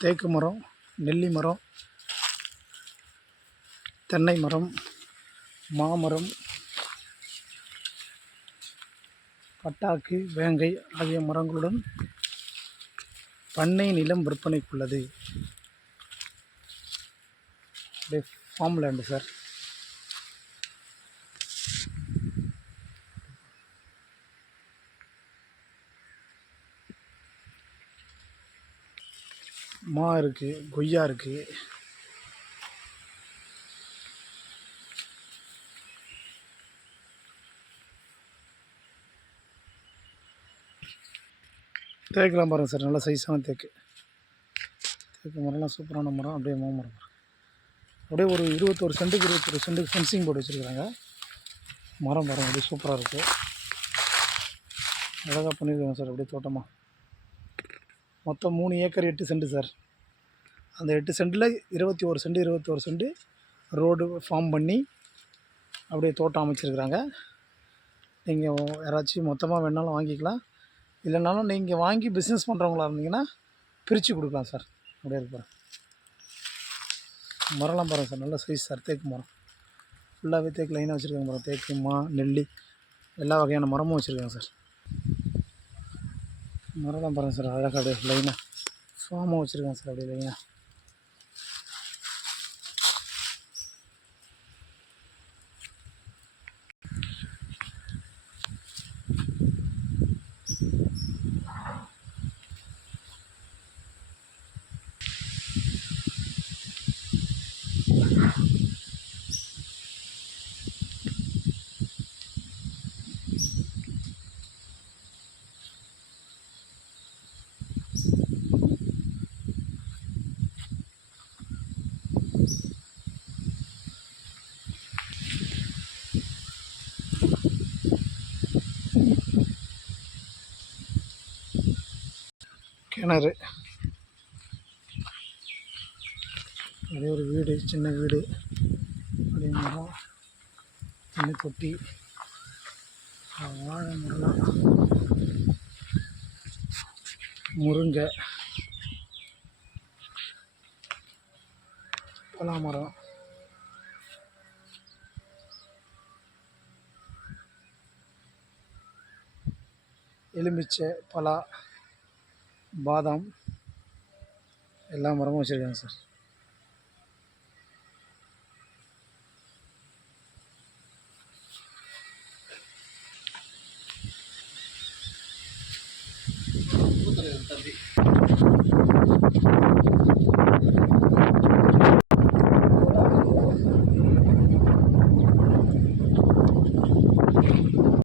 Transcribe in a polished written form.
தேக்கு மரம், நெல்லி மரம், தென்னை மரம், மாமரம், பட்டாக்கு, வேங்கை ஆகிய மரங்களுடன் பண்ணை நிலம் விற்பனைக்குள்ளது. Form land sir. மா இருக்குது, கொய்யா இருக்குது, தேக்கெலாம் பாருங்கள் சார், நல்ல சைஸான தேக்கு மரம்லாம் சூப்பரான மரம். அப்படியே மாமரம் அப்படியே ஒரு 21 சென்ட்டுக்கு ஃபென்சிங் போட்டு வச்சுருக்குறாங்க. மரம் பாருங்கள், அப்படியே சூப்பராக இருக்குது, அழகாக பண்ணியிருக்காங்க சார். அப்படியே தோட்டமாக மொத்தம் 3 ஏக்கர் 8 சென்ட் சார். அந்த 8 சென்ட்டில் 21 சென்ட் ரோடு ஃபார்ம் பண்ணி அப்படியே தோட்டம் அமைச்சிருக்கிறாங்க. நீங்கள் யாராச்சும் மொத்தமாக வேணாலும் வாங்கிக்கலாம், இல்லைனாலும் நீங்கள் வாங்கி பிஸ்னஸ் பண்ணுறவங்களா இருந்தீங்கன்னா பிரித்து கொடுக்கலாம் சார். அப்படியே இருப்பார். மரம்லாம் பாருங்கள் சார், நல்ல சைஸ் சார். தேக்கு மரம் ஃபுல்லாகவே தேக்கு லைனாக வச்சுருக்காங்க. மரம் தேக்கு, மா, நெல்லி எல்லா வகையான மரமும் வச்சுருக்காங்க சார். மரம்லாம் பாருங்கள் சார், அழகாக அப்படியே லைனாக ஃபார்மாக வச்சுருக்காங்க சார். அப்படியே லைனாக கிணறு, அதே ஒரு வீடு, சின்ன வீடு, அப்படியே மரம், தண்ணி தொட்டி, வாழை மரம், முருங்கை, பலா மரம், எலுமிச்சை, பலா, பாதாம் எல்லா மரமும் வச்சுருக்காங்க சார். தம்பி